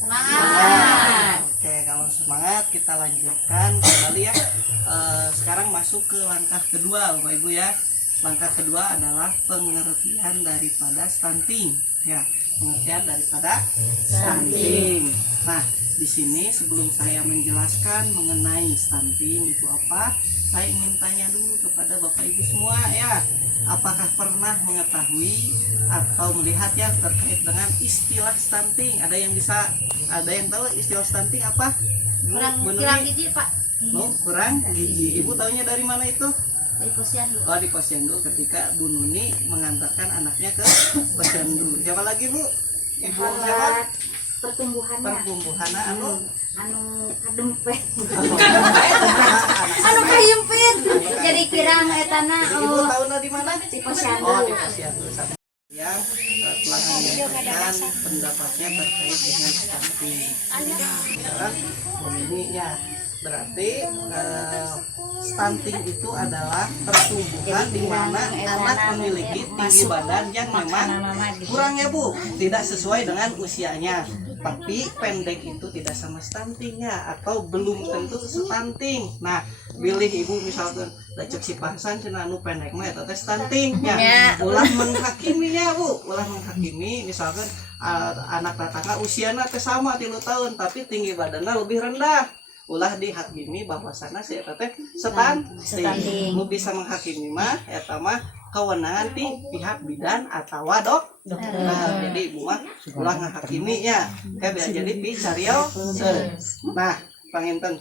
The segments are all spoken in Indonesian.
Semangat. Oke, kalau semangat kita lanjutkan kembali ya. Sekarang masuk ke langkah kedua, Bapak Ibu ya. Langkah kedua adalah pengertian daripada stunting. Ya, pengertian daripada stunting. Nah, di sini sebelum saya menjelaskan mengenai stunting itu apa, saya ingin tanya dulu kepada Bapak Ibu semua ya. Apakah pernah mengetahui atau melihat ya terkait dengan istilah stunting? Ada yang tahu istilah stunting apa? Kurang gizi Pak. Kurang gizi. Ibu taunya dari mana itu? Dari posyandu. Oh, di posyandu ketika Bu Nuni mengantarkan anaknya ke posyandu. Siapa lagi Bu? Ibu siapa? Pertumbuhannya. Anu Kadempet. Anu kayempit. Jadi kirang etana. Ibu tahu di mana? Di posyandu. Oh, di posyandu. Yang telah menyampaikan pendapatnya terkait dengan stunting. Sekarang ini ya berarti stunting itu adalah pertumbuhan di mana anak memiliki tinggi badan yang memang kurang ya Bu, tidak sesuai dengan usianya. Tapi pendek itu tidak sama stuntingnya atau belum tentu stunting. Nah, pilih ibu misalkan lecek si pasan cenah anu pendek mah eta teh stuntingnya. Ulah menghakiminya Bu, ulah menghakimi misalkan anak tatangga usiana teh sama 3 tahun tapi tinggi badannya lebih rendah. Ulah dihakimi bahwasana si eta teh stunting. Lu bisa menghakimi mah eta mah kewenangan di pihak bidan atau dokter. Nah, jadi ibu mah ulah ngahakimi ya. Kayak biasa jadi picario. Nah, panginten.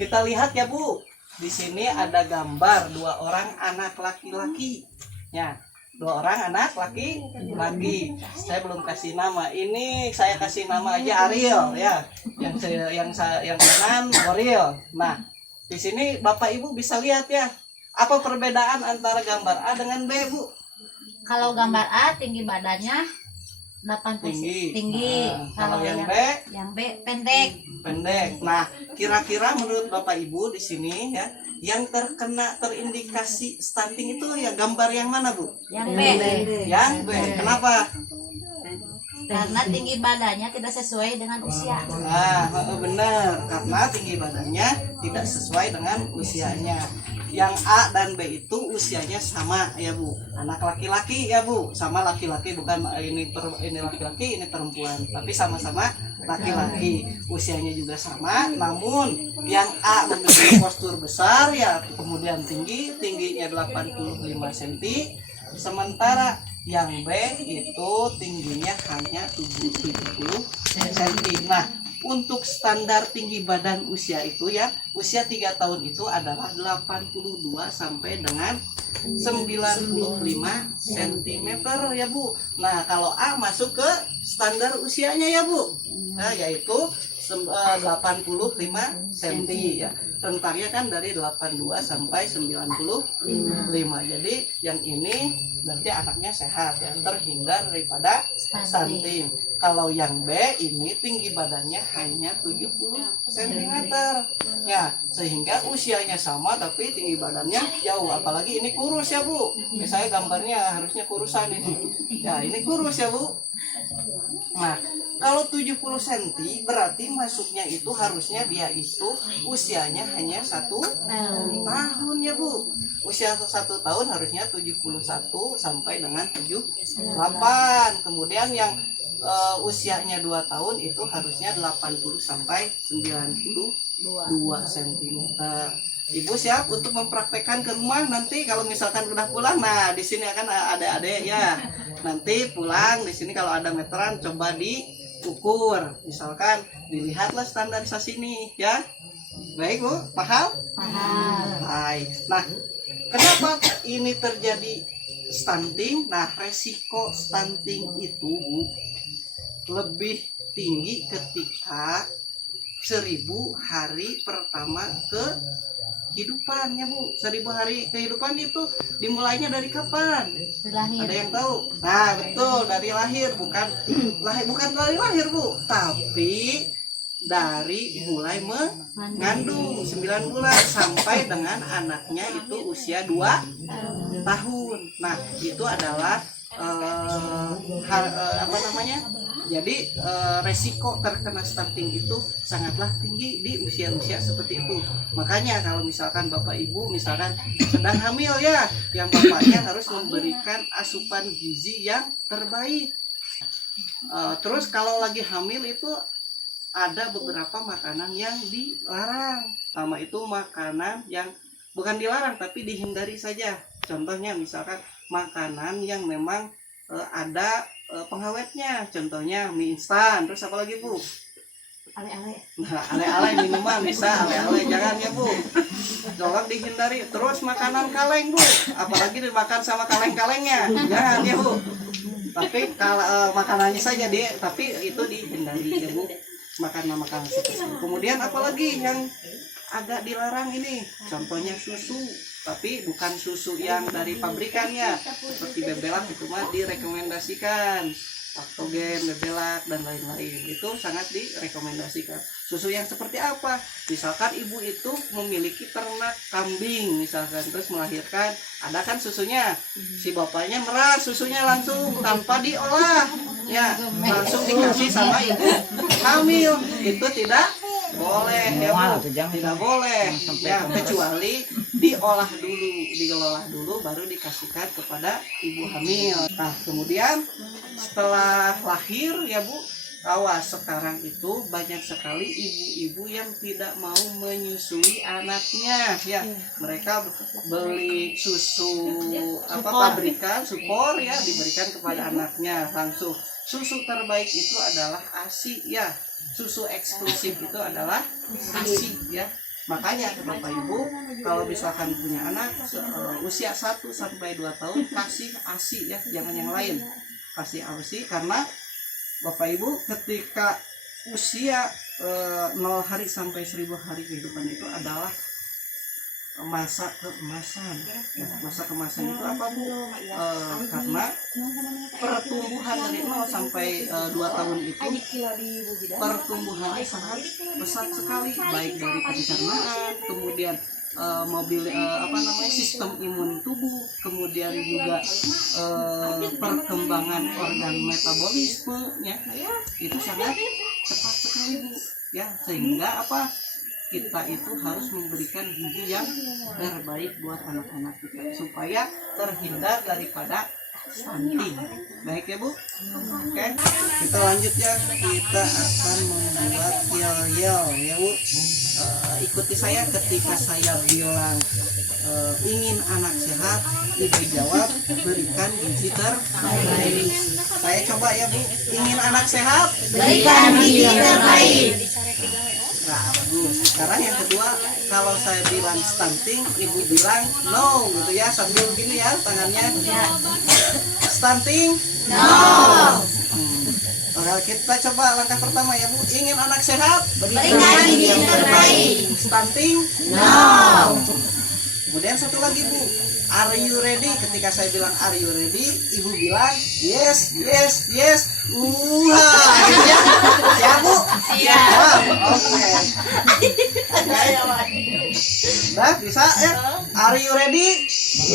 Kita lihat ya Bu. Di sini ada gambar 2 orang anak laki-laki. Ya, 2 orang anak laki-laki. Saya belum kasih nama. Ini saya kasih nama aja Ariel ya. Yang kanan Ariel. Nah, di sini Bapak Ibu bisa lihat ya. Apa perbedaan antara gambar A dengan B, Bu? Kalau gambar A tinggi badannya 8 tinggi. Kalau yang B pendek. Nah, kira-kira menurut Bapak Ibu di sini ya, yang terindikasi stunting itu ya gambar yang mana, Bu? Yang B. Yang B. Kenapa? Karena tinggi badannya tidak sesuai dengan usia. Nah, benar. Karena tinggi badannya tidak sesuai dengan usianya. Yang A dan B itu usianya sama ya Bu, anak laki-laki ya Bu, sama laki-laki, bukan ini laki-laki ini perempuan, tapi sama-sama laki-laki, usianya juga sama. Namun yang A memiliki postur besar ya, kemudian tingginya 85 cm, sementara yang B itu tingginya hanya 70 cm. Nah, untuk standar tinggi badan usia itu ya, usia 3 tahun itu adalah 82 sampai dengan 95 cm ya Bu. Nah, kalau A masuk ke standar usianya ya Bu. Nah, yaitu 85 cm ya. Rentangnya kan dari 82 sampai 95. Jadi yang ini berarti anaknya sehat ya, terhindar daripada stunting. Kalau yang B ini tinggi badannya hanya 70 cm ya, sehingga usianya sama tapi tinggi badannya jauh. Apalagi ini kurus ya Bu. Misalnya gambarnya harusnya kurusan ini. Ya, ini kurus ya Bu. Nah, kalau 70 cm berarti masuknya itu harusnya dia itu usianya hanya 1 tahun ya Bu. Usia 1 tahun harusnya 71 sampai dengan 78. Kemudian yang usianya 2 tahun itu harusnya 80 sampai 92 cm. Ibu siap untuk mempraktekkan ke rumah nanti kalau misalkan udah pulang. Nah, di sini akan ada adik ya. Nanti pulang di sini kalau ada meteran coba diukur. Misalkan dilihatlah standarisasi ini ya. Baik Bu, paham? Paham. Baik. Nah, kenapa ini terjadi stunting? Nah, resiko stunting itu Bu lebih tinggi ketika 1000 hari pertama kehidupan ya Bu. 1000 hari kehidupan itu dimulainya dari kapan? Lahir. Ada yang tahu? Nah, betul, dari lahir. Bukan dari lahir Bu, tapi dari mulai mengandung 9 bulan sampai dengan anaknya itu usia 2 tahun. Nah, itu adalah Jadi resiko terkena stunting itu sangatlah tinggi di usia-usia seperti itu. Makanya kalau misalkan Bapak Ibu misalkan sedang hamil ya, yang bapaknya harus memberikan asupan gizi yang terbaik. Terus kalau lagi hamil itu ada beberapa makanan yang dilarang. Sama itu makanan yang bukan dilarang tapi dihindari saja. Contohnya misalkan makanan yang memang ada pengawetnya, contohnya mie instan. Terus apa lagi Bu? Ale-ale. Nah, ale-ale minuman bisa, ale-ale jangan ya Bu, tolong dihindari. Terus makanan kaleng Bu, apalagi dimakan sama kaleng-kalengnya, jangan ya Bu. Tapi kalau makanannya saja dia, tapi itu dihindari ya Bu, makanan seperti itu. Kemudian apalagi yang agak dilarang ini, contohnya susu, tapi bukan susu yang dari pabrikannya seperti bebelak, itu mah direkomendasikan. Laktogen, bebelak dan lain-lain itu sangat direkomendasikan. Susu yang seperti apa? Misalkan ibu itu memiliki ternak kambing misalkan, terus melahirkan, ada kan susunya, si bapaknya meras susunya langsung tanpa diolah ya, langsung dikasih sama ibu hamil, itu tidak boleh ya Bu, tidak boleh ya, kecuali diolah dulu baru dikasihkan kepada ibu hamil. Nah kemudian setelah lahir ya Bu, awas, sekarang itu banyak sekali ibu-ibu yang tidak mau menyusui anaknya ya, mereka beli susu pabrikan, supor ya, diberikan kepada anaknya langsung. Susu terbaik itu adalah ASI ya, susu eksklusif itu adalah ASI ya. Makanya Bapak Ibu kalau misalkan punya anak usia 1 sampai 2 tahun kasih ASI ya, jangan yang lain, kasih ASI. Karena Bapak Ibu ketika usia 0 hari sampai 1000 hari kehidupan itu adalah masa keemasan ya. Masa keemasan itu apa Bu? Karena pertumbuhan dari 0 sampai 2 tahun itu pertumbuhannya sangat pesat sekali, baik dari pencernaan, kemudian sistem imun tubuh, kemudian juga perkembangan organ metabolisme ya, itu sangat cepat sekali Bu ya, sehingga kita itu harus memberikan gizi yang terbaik buat anak-anak kita supaya terhindar daripada stunting. Baik ya Bu. Oke, kita lanjut ya, kita akan membuat yel-yel ya Bu. Ikuti saya ketika saya bilang ingin anak sehat, ibu jawab berikan gizi terbaik. Saya coba ya Bu, ingin anak sehat, Berikan gizi terbaik. Nah bagus. Sekarang yang kedua, kalau saya bilang stunting, ibu bilang no gitu ya, sambil gini ya tangannya. Stunting No. Oke, kita coba langkah pertama ya Bu, ingin anak sehat, Berikan gizi terbaik. stunting No. Kemudian satu lagi Bu, are you ready? Ketika saya bilang are you ready, ibu bilang yes, yes, yes. Akhirnya siap Bu? Siap. Oke. Nah bisa ya? Are you ready?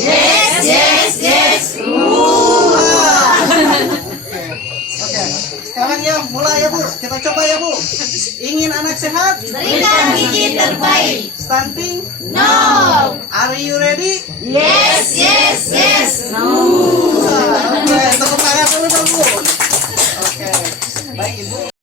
Yes, yes, yes. Oke. Sekarang ya mulai ya Bu. Kita coba ya Bu. Ingin anak sehat? Berikan gizi terbaik. Stunting? No. Are you ready? Yes, yes, yes. No.